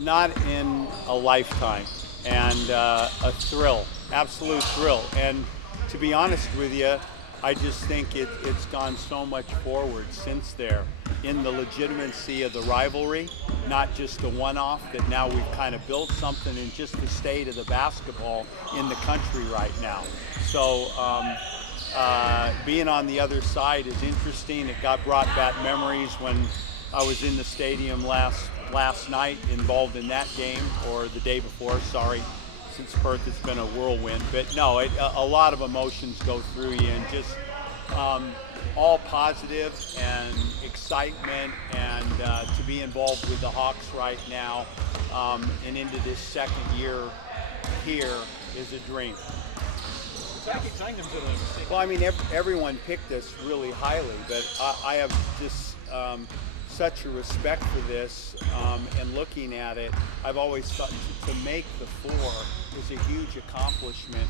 not in a lifetime, and a thrill, absolute thrill. And to be honest with you, I just think it's gone so much forward since there in the legitimacy of the rivalry, not just a one-off, that now we've kind of built something in just the state of the basketball in the country right now. So being on the other side is interesting. It brought back memories when I was in the stadium last night involved in that game, or the day before, sorry. Since Perth, it's been a whirlwind. But no, a lot of emotions go through you, and just all positive and excitement, and to be involved with the Hawks right now and into this second year here is a dream. Well, I mean, everyone picked this really highly, but I have just such a respect for this, and looking at it, I've always thought to make the four is a huge accomplishment,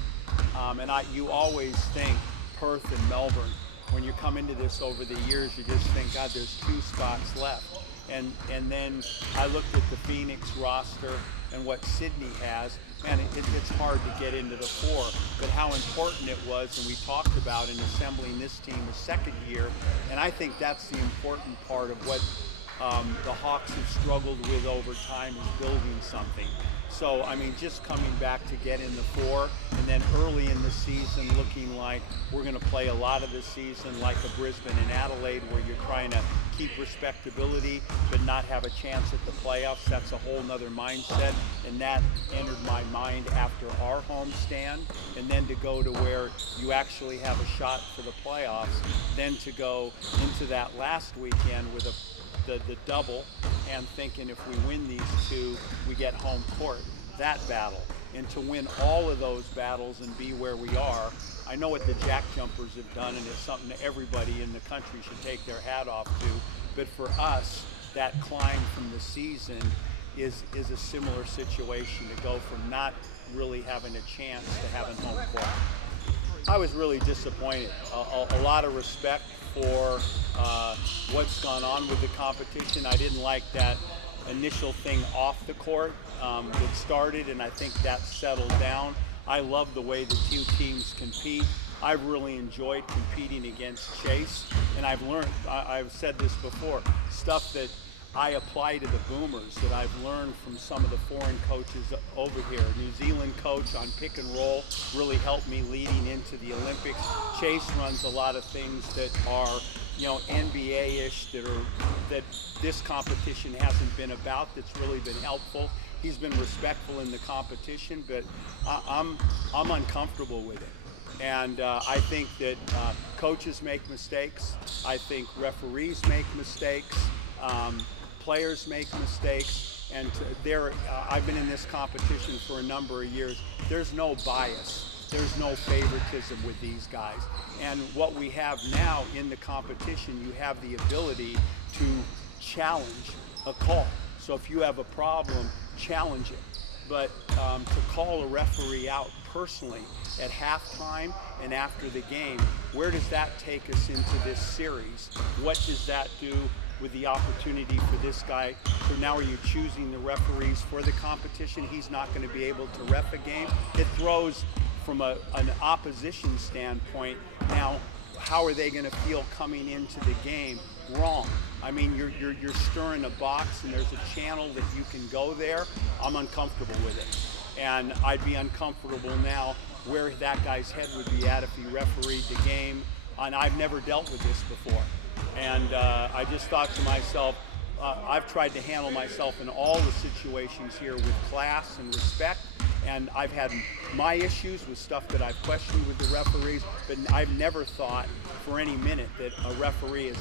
and you always think Perth and Melbourne. When you come into this over the years, you just think, God, there's 2 spots left. And then I looked at the Phoenix roster and what Sydney has, and it's hard to get into the 4, but how important it was, and we talked about in assembling this team the second year, and I think that's the important part of what the Hawks have struggled with over time, is building something. So, I mean, just coming back to get in the 4, and then early in the season looking like we're going to play a lot of the season like a Brisbane and Adelaide, where you're trying to keep respectability but not have a chance at the playoffs. That's a whole nother mindset, and that entered my mind after our home stand. And then to go to where you actually have a shot for the playoffs, then to go into that last weekend with the double, and thinking if we win these 2, we get home court. That battle, and to win all of those battles and be where we are. I know what the Jack Jumpers have done, and it's something that everybody in the country should take their hat off to. But for us, that climb from the season is a similar situation, to go from not really having a chance to having home court. I was really disappointed. A lot of respect for what's gone on with the competition. I didn't like that initial thing off the court that started, and I think that settled down. I love the way the 2 teams compete. I've really enjoyed competing against Chase, and I've learned, I've said this before, stuff that I apply to the Boomers that I've learned from some of the foreign coaches over here. New Zealand coach on pick and roll really helped me leading into the Olympics. Chase runs a lot of things that are, NBA-ish, that this competition hasn't been about, that's really been helpful. He's been respectful in the competition, but I'm uncomfortable with it. And I think that coaches make mistakes. I think referees make mistakes. Players make mistakes, and I've been in this competition for a number of years. There's no bias. There's no favoritism with these guys. And what we have now in the competition, you have the ability to challenge a call. So if you have a problem, challenge it. But to call a referee out personally at halftime and after the game, where does that take us into this series? What does that do with the opportunity for this guy? So now are you choosing the referees for the competition? He's not going to be able to ref a game. It throws from an opposition standpoint. Now, how are they going to feel coming into the game? Wrong. I mean, you're stirring a box, and there's a channel that you can go there. I'm uncomfortable with it. And I'd be uncomfortable now where that guy's head would be at if he refereed the game. And I've never dealt with this before. And I just thought to myself, I've tried to handle myself in all the situations here with class and respect, and I've had my issues with stuff that I've questioned with the referees, but I've never thought for any minute that a referee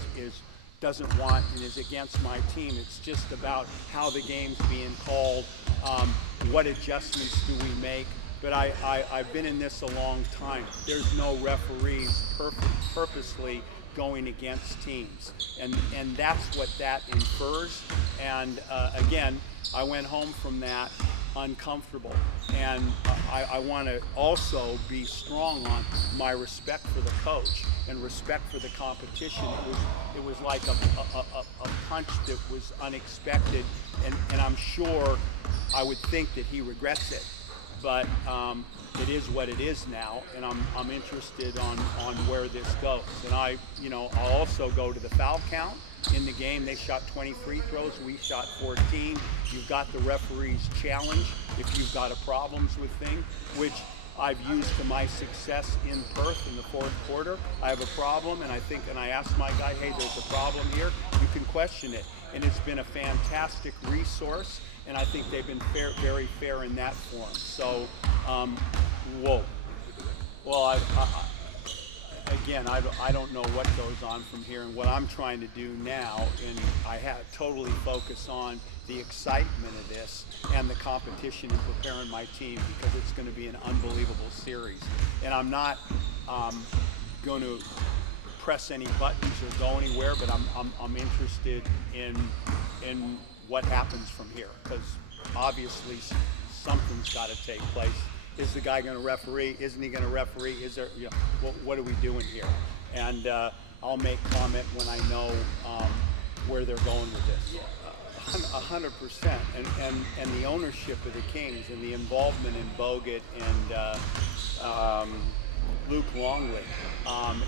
doesn't want and is against my team. It's just about how the game's being called, what adjustments do we make. But I've been in this a long time. There's no referees purposely going against teams, and that's what that infers. And again, I went home from that uncomfortable. And I want to also be strong on my respect for the coach and respect for the competition. It was like a punch that was unexpected, and I'm sure I would think that he regrets it. But it is what it is now, and I'm interested on where this goes. And I'll also go to the foul count in the game. They shot 20 free throws, we shot 14. You've got the referee's challenge if you've got a problems with things, which I've used to my success in Perth in the fourth quarter. I have a problem, and I asked my guy, hey, there's a problem here. You can question it, and it's been a fantastic resource. And I think they've been very fair in that form. So, whoa. Well, again, I don't know what goes on from here. And what I'm trying to do now, and I have totally focus on the excitement of this and the competition and preparing my team, because it's going to be an unbelievable series. And I'm not going to press any buttons or go anywhere, but I'm interested in what happens from here, because obviously something's got to take place. Is the guy going to referee? Isn't he going to referee? Is there, what are we doing here? And I'll make comment when I know where they're going with this. 100%, and the ownership of the Kings and the involvement in Bogut and Luke Longley,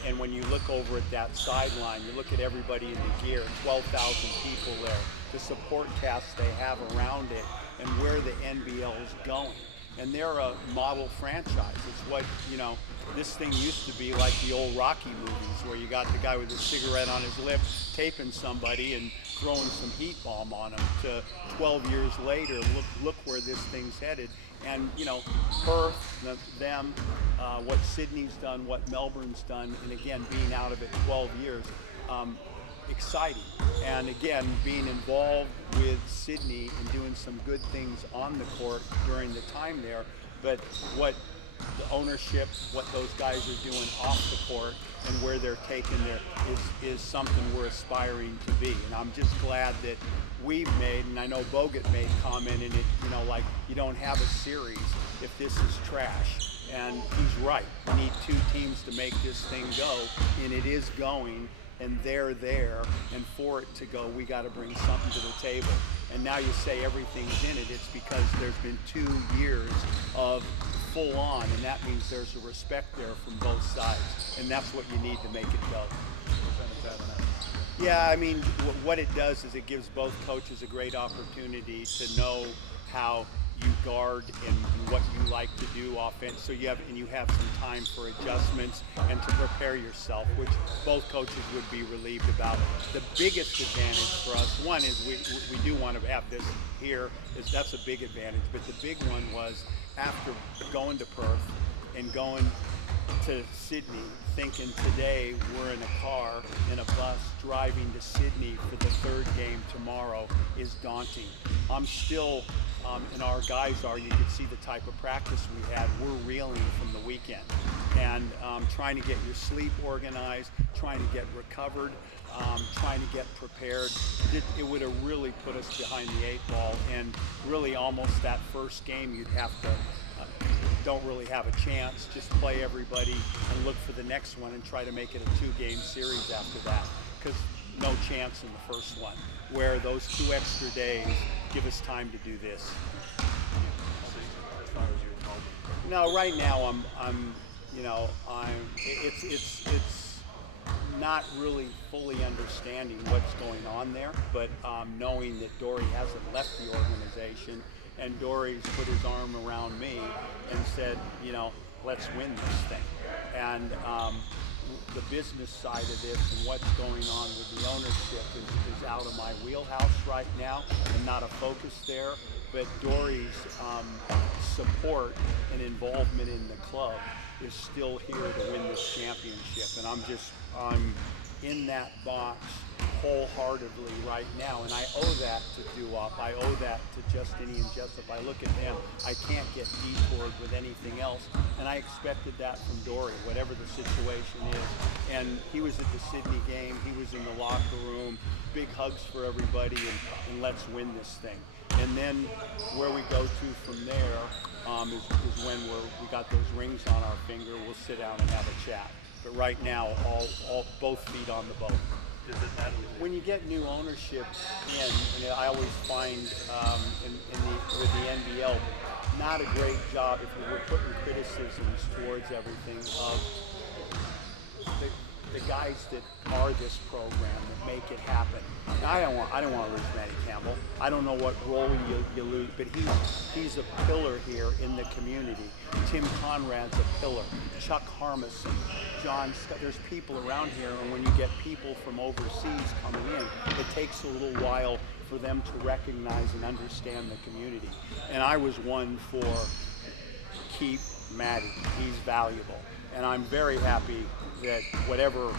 and when you look over at that sideline, you look at everybody in the gear, 12,000 people there, the support cast they have around it, and where the NBL is going. And they're a model franchise. It's what, this thing used to be like the old Rocky movies, where you got the guy with a cigarette on his lip taping somebody and throwing some heat bomb on him, to 12 years later, look where this thing's headed. And, Perth, them, what Sydney's done, what Melbourne's done, and again, being out of it 12 years, exciting. And again, being involved with Sydney and doing some good things on the court during the time there, but what the ownership, what those guys are doing off the court and where they're taking is something we're aspiring to be. And I'm just glad that we've made, and I know Bogut made comment in it, like, you don't have a series if this is trash. And he's right. We need two teams to make this thing go, and it is going. And they're there, and for it to go, we got to bring something to the table. And now you say everything's in it, it's because there's been 2 years of full on, and that means there's a respect there from both sides, and that's what you need to make it go. Yeah, I mean, what it does is it gives both coaches a great opportunity to know how you guard and what you like to do offense. So you have some time for adjustments and to prepare yourself, which both coaches would be relieved about. The biggest advantage for us, one is we do want to have this here, that's a big advantage. But the big one was after going to Perth and going to Sydney, thinking today we're in a car, in a bus, driving to Sydney for the third game tomorrow is daunting. I'm still, and our guys are, you can see the type of practice we had, we're reeling from the weekend. And trying to get your sleep organized, trying to get recovered, trying to get prepared. It would have really put us behind the 8 ball, and really almost that first game you'd have to, don't really have a chance, just play everybody and look for the next one and try to make it a 2-game series after that, because no chance in the first one, where those 2 extra days give us time to do this. No, right now it's not really fully understanding what's going on there, but knowing that Dory hasn't left the organization, and Dory's put his arm around me and said, let's win this thing. And the business side of this and what's going on with the ownership is out of my wheelhouse right now and not a focus there. But Dory's support and involvement in the club is still here to win this championship. And I'm in that box wholeheartedly right now, and I owe that to Duop. I owe that to Justini and Jessup. I look at them, I can't get detoured with anything else, and I expected that from Dory, whatever the situation is. And he was at the Sydney game, he was in the locker room, big hugs for everybody, and let's win this thing. And then where we go to from there is when we got those rings on our finger. We'll sit down and have a chat. But right now, both feet on the boat. When you get new ownership in, and I always find with the NBL, not a great job if we were putting criticisms towards everything of the guys that are this program that make it happen. Now, I don't want to lose Matty Campbell. I don't know what role you lose, but he's a pillar here in the community. Tim Conrad's a pillar. Chuck Harmison, John Scott. There's people around here, and when you get people from overseas coming in, it takes a little while for them to recognize and understand the community. And I was one for keep Matty. He's valuable. And I'm very happy that whatever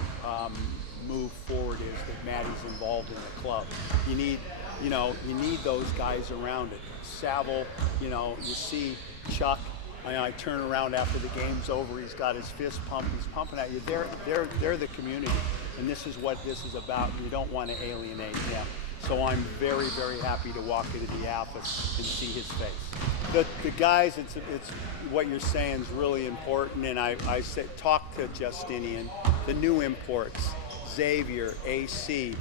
move forward is that Matty's involved in the club. You need those guys around it. Saville, you see Chuck. I turn around after the game's over. He's got his fist pumped. He's pumping at you. They're the community, and this is what this is about. You don't want to alienate them. So I'm very, very happy to walk into the office and see his face. The guys, it's what you're saying is really important, and I said talk to Justinian. The new imports, Xavier, AC,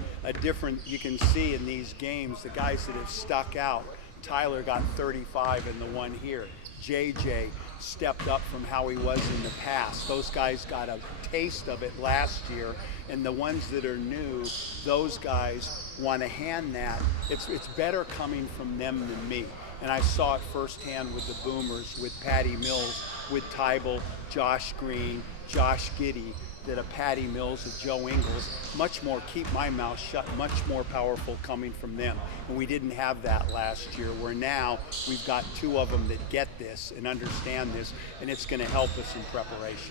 you can see in these games the guys that have stuck out. Tyler got 35 in the one here. JJ stepped up from how he was in the past. Those guys got a taste of it last year, and the ones that are new, those guys want to hand that. It's better coming from them than me. And I saw it firsthand with the Boomers, with Patty Mills, with Tybal, Josh Green, Josh Giddey, that a Patty Mills, a Joe Ingles, much more keep my mouth shut, much more powerful coming from them. And we didn't have that last year, where now we've got two of them that get this and understand this, and it's going to help us in preparation.